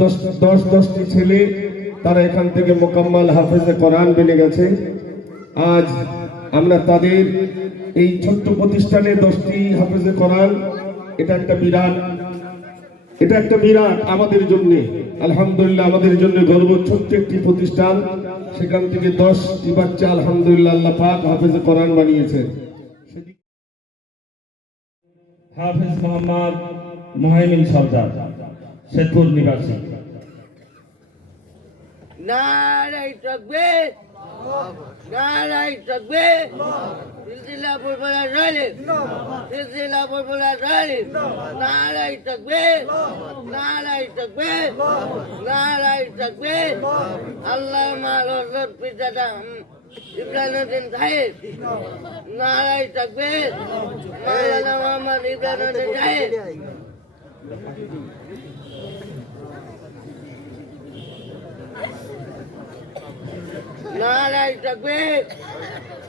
দশ দশ, দশটি ছেলে, তারা এখান থেকে মোকাম্মল হাফেজে কোরআন বেনে গেছে। আজ আমরা তাদের এই ছোট্ট প্রতিষ্ঠানে দশটি হাফেজে কোরআন, এটা একটা বিরাট, এটা একটা বিরাট আমাদের জন্য, আলহামদুলিল্লাহ আমাদের জন্য গর্ব, ছোট্ট একটি প্রতিষ্ঠান। সেখান থেকে দশটি বাচ্চা, আলহামদুলিল্লাহ আল্লাহ পাক হাফেজে কোরআন বানিয়েছেন হাফেজ মোহাম্মদ মোহাইমিন সর্দার। শেরপুর নিবাসী। নারাই তকবীর নারাই তকবীর সিলসিলা বুলবুলা রইলে সিলসিলা বুলবুলা রইলে নারাই তকবীর নারাই তকবীর নারাই তকবীর আল্লাহ মালুল পিতাদা ইব্রাহিম সাহেব। নারাই তকবীর মাওলানা মোহাম্মদ ইব্রাহিম সাহেব।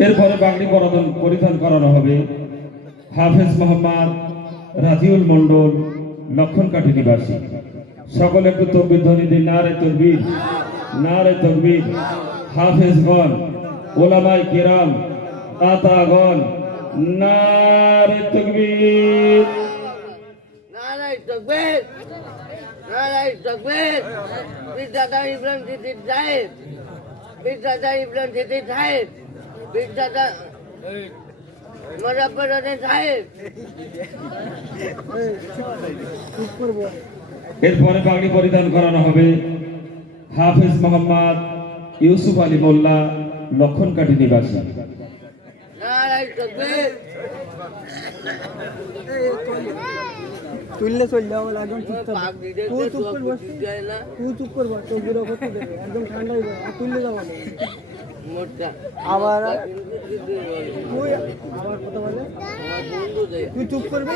এরপরে বাঙালি পরিধান পরিধান করানো হবে হাফেজ মোহাম্মদ রাজিউল মন্ডল লক্ষণকাঠি নিবাসী। সকলে একটু তকবির ধ্বনি দিন, নারে তকবির নারে তকবির। হাফেজগণ ওলামাই কিরাম তাতাগণ নারে তকবির। নারাই তকবীর নারাই তকবীর ইব্রাহিম দিদি সাহেব ইব্রাহিম দিদি সাহেব বিদ্যাদা মজাফর হোসেন সাহেব এরপরে পাগড়ি পরিধান করানো হবে হাফেজ মোহাম্মদ ইউসুফ আলী মোল্লা লক্ষণকাঠি নিবাসী। নারাই তকবীর তুললে চল যাও একদম চুপচাপ তুই চুপ করে বস। তুই চুপ করে বস তোর বিরো করতে দেবে, একদম ঠান্ডা হয়ে যাবে তুললে যাব না। আবার তুই আবার কথা বলে। তুই চুপ করবি?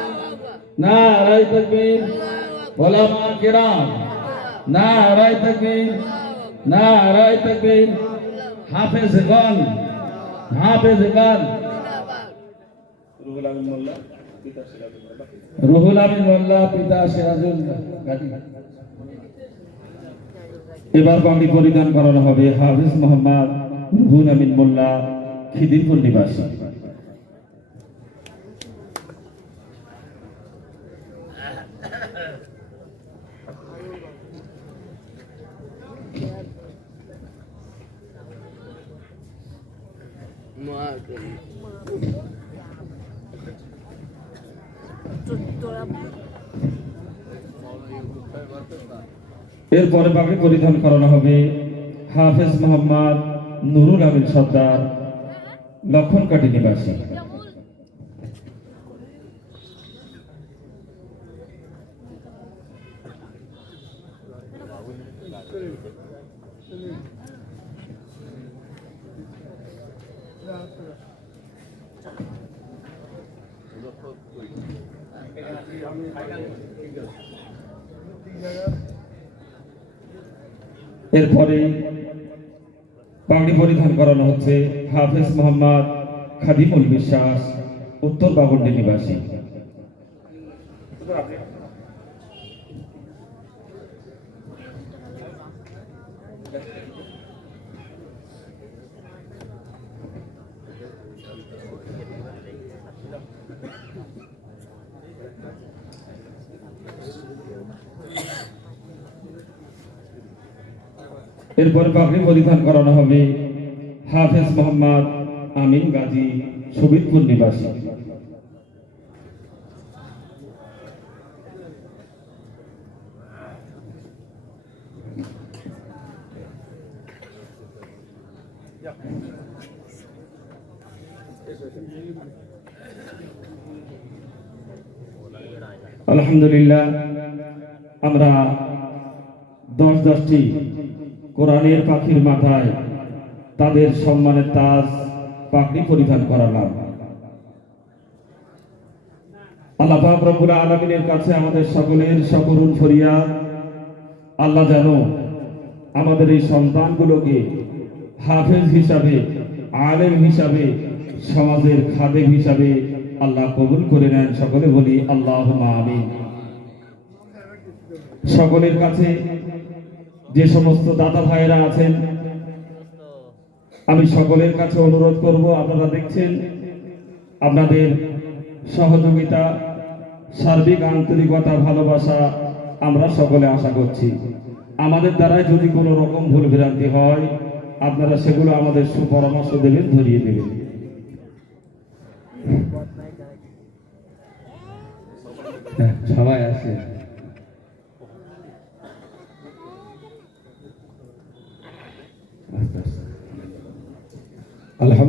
নারায় তকবীর ওলামা কিরাম। নারায় তকবীর নারায় তকবীর। হাফেজগণ হাফেজগণ রুহুল আমিন মোল্লা পিতা সিরাজুল গাজী। এবার বাঙালি পরিধান করানো হবে হাফিজ মোহাম্মদ রুহুল আমিন মোল্লা খিদিরপুর নিবাসী। এরপরে বাকি পরিধান করানো হবে হাফেজ মোহাম্মদ নুরুল আমিন সর্দার লক্ষণকাটি নিবাসী। এরপরে পাগড়ি পরিধান করানো হচ্ছে হাফেজ মোহাম্মদ খাদিমুল বিশ্বাস উত্তর বাগন্ডি নিবাসী। এরপর পাখি পরিধান করানো হবে হাফেজ মোহাম্মদ আমিন গাজী সুবিদপুর নিবাসী। আলহামদুলিল্লাহ, আমরা দশ দশটি কোরআনের পাখির মাথায় তাদের সম্মানের তাজ পাখি পরিধান করালাম আল্লাহ রব্বুল আলমিনের কাছে আমাদের সকলের সকরুণ ফরিয়াদ, আল্লাহ যেন আমাদের এই সন্তানগুলোকে হাফেজ হিসাবে, আলেম হিসাবে, সমাজের খাদেম হিসাবে আল্লাহ কবুল করে নেন সকলে বলি আল্লাহ আমিন। সকলের কাছে যে সমস্ত দাদা ভাইয়েরা আছেন আমি সকলের কাছে অনুরোধ করব আপনারা দেখছেন আপনাদের সহযোগিতা সার্বিক আন্তরিকতা ভালোবাসা আমরা সকলে আশা করছি। আমাদের দ্বারাই যদি কোনো রকম ভুল ভ্রান্তি হয় আপনারা সেগুলো আমাদের সুপরামর্শ দেবেন ধরিয়ে দেবেন। হ্যাঁ, সবাই আছে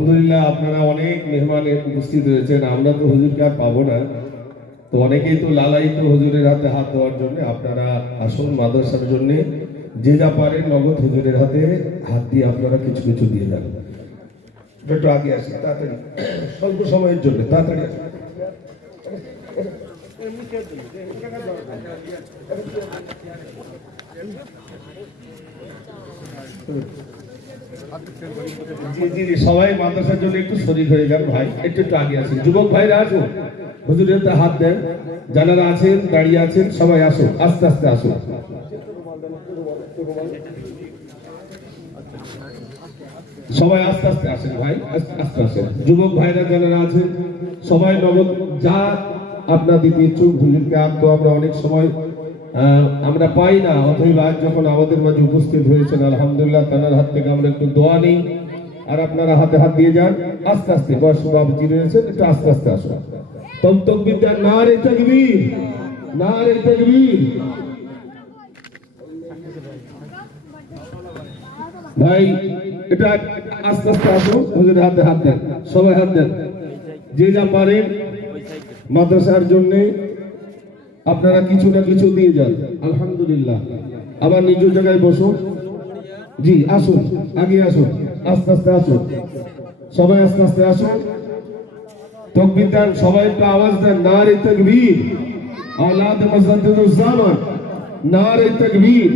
আলহামদুলিল্লাহ, আপনারা অনেক মেহমান উপস্থিত রয়েছেন। আমরা তো হুজুরকে আর পাবো না। তো অনেকেই তো লালায়িত হুজুরের হাতে হাত দেওয়ার জন্য আপনারা আসুন মাদ্রাসার জন্য। যে যা পারেন নগদ হুজুরের হাতে হাত দিয়ে আপনারা কিছু কিছু দিয়ে যান। একটু আগে আসি, তাড়াতাড়ি। স্বল্প সময়ের জন্য, তাড়াতাড়ি আসুন। জি জি জি, সবাই মাদ্রাসার জন্য একটু শরীর হয়ে ভাই একটু একটু আগে আসুন। যুবক ভাইরা আসুন। হুজুরের হাতে দেন। যারা আছেন দাঁড়িয়ে আছেন সবাই আসুন আস্তে আস্তে আসুন। সবাই আস্তে আস্তে আসেন ভাই আস্তে আসেন। যুবক ভাইরা যারা আছেন সবাই নগদ যা আপনার দিতে ইচ্ছুক হুজুরকে আপ তো আমরা অনেক সময় আমরা পাই না, অথবা আজ যখন আমাদের মাঝে উপস্থিত হয়েছেন, আলহামদুলিল্লাহ তার হাত থেকে আমরা একটু দোয়া নিই। আর আপনারা হাতে হাত দিয়ে যান, আস্তে আস্তে বয়স্ক বাবুজি রয়েছেন, একটু আস্তে আস্তে আসুন। তম তকবির না রে তকবীর না রে তকবীর। ভাই, এটা আস্তে আস্তে আসো হুজুরের হাতে হাত দেন, সবাই হাত দেন। যে যা পারেন মাদ্রাসার জন্য আপনারা কিছু না কিছু দিয়ে যান। আলহামদুলিল্লাহ। আবার নিজ জায়গায় বসো। জি, আসুন। আগে আসুন। আস্তে আস্তে আসুন। সবাই আস্তে আস্তে আসুন। তকবির দেন। সবাই একটা আওয়াজ দেন। না রে তকবীর। আওলাদ মজাদুজ্জামান না রে তকবীর।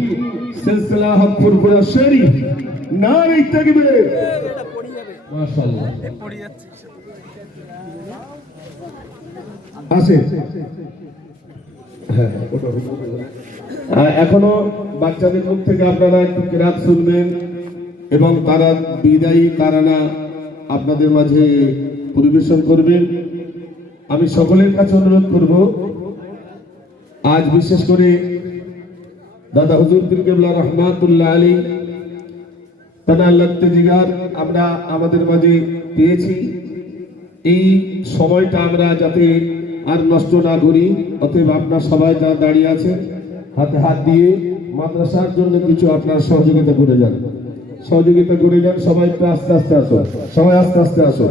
সিলসিলা হকপুরপুরা শরীফ। না রে তকবীর। মাশাআল্লাহ। আসে হ্যাঁ, এখনও বাচ্চাদের মুখ থেকে আপনারা একটু কিরাত শুনবেন এবং তারা বিদায়ী তারানা আপনাদের মাঝে পরিবেশন করবেন। আমি সকলের কাছে অনুরোধ করব আজ বিশেষ করে দাদা হুজুর পীর কেবলা রহমাতুল্লাহ আলী তানা লাগতে জিগার আমরা আমাদের মাঝে পেয়েছি। এই সময়টা আমরা যাতে আর নষ্ট না করি, অতএব আপনার সবাই তারা দাঁড়িয়ে আছে, হাতে হাত দিয়ে মাদ্রাসার জন্য কিছু আপনার সহযোগিতা করে যান। সহযোগিতা করে যান, সবাই একটু আস্তে আস্তে আসো সবাই আস্তে আস্তে আসো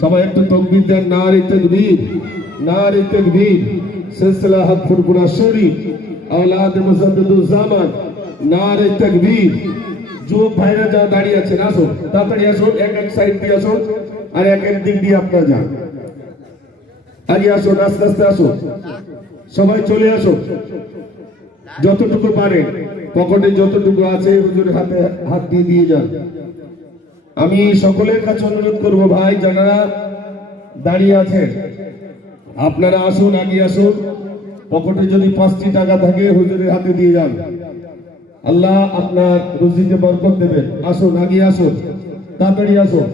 সবাই একটু তকবির দেন না রে তকবীর না রে তকবীর। সিলসিলা হাত ফুরপুরা শরীফ আওলাদ মুজাদ্দুজ্জামান না রে তকবীর। যুবক ভাইরা যা দাঁড়িয়ে আছেন আসো তাড়াতাড়ি আসুন, এক এক সাইড দিয়ে আসুন, আর এক এক দিক দিয়ে আপনারা যান। আগে আসুন আস্তে আস্তে আসুন সবাই চলে আসুন যতটুকু পারে। পকেটে যতটুকু আছে, হুজুরের হাতে হাত দিয়ে দিয়ে যান। আমি সকলের কাছে অনুরোধ করব, ভাই, যারা দাঁড়িয়ে আছেন, আপনারা আসুন আগে আসুন। পকেটে যদি পাঁচটি টাকা থাকে, হুজুরের হাতে দিয়ে যান। আল্লাহ আপনার রুজিতে বরকত দেবেন। আসুন আগে আসুন। তাড়াতাড়ি আসুন।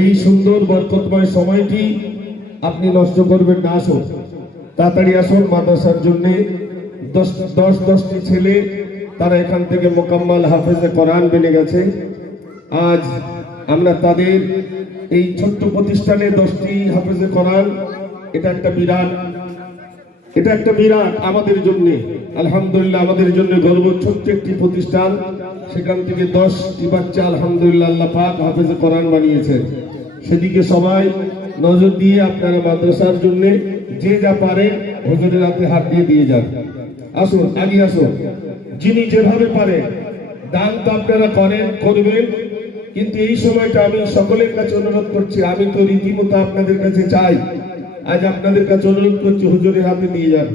এই সুন্দর বরকতময় সময়টি আপনি নষ্ট করবেন না, আসুন। তাড়াতাড়ি আসুন মাদ্রাসার জন্য। দশ দশ, দশটি ছেলে, তারা এখান থেকে মোকাম্মাল হাফেজে কোরআন বেনে গেছে। আজ আমরা তাদের এই ছোট্ট প্রতিষ্ঠানে দশটি হাফেজে কোরআন, এটা একটা বিরাট, এটা একটা বিরাট আমাদের জন্য, আলহামদুলিল্লাহ আমাদের জন্য গর্ব, ছোট্ট একটি প্রতিষ্ঠান। সেখান থেকে দশটি বাচ্চা, আলহামদুলিল্লাহ, আল্লাহ পাক হাফেজে কোরআন বানিয়েছেন সেদিকে সবাই নজর দিয়ে আপনারা মাদ্রাসার জন্য যে যা পারে হুজুরের হাতে হাত দিয়ে দিয়ে যান। আসুন, আগে আসুন। যিনি যেভাবে পারে, দান তো আপনারা করেন, করবেন। কিন্তু এই সময়টা আমি সকলের কাছে অনুরোধ করছি, আমি তো রীতিমতো আপনাদের কাছে চাই। আজ আপনাদের কাছে অনুরোধ করছি, হুজুরের হাতে দিয়ে যান।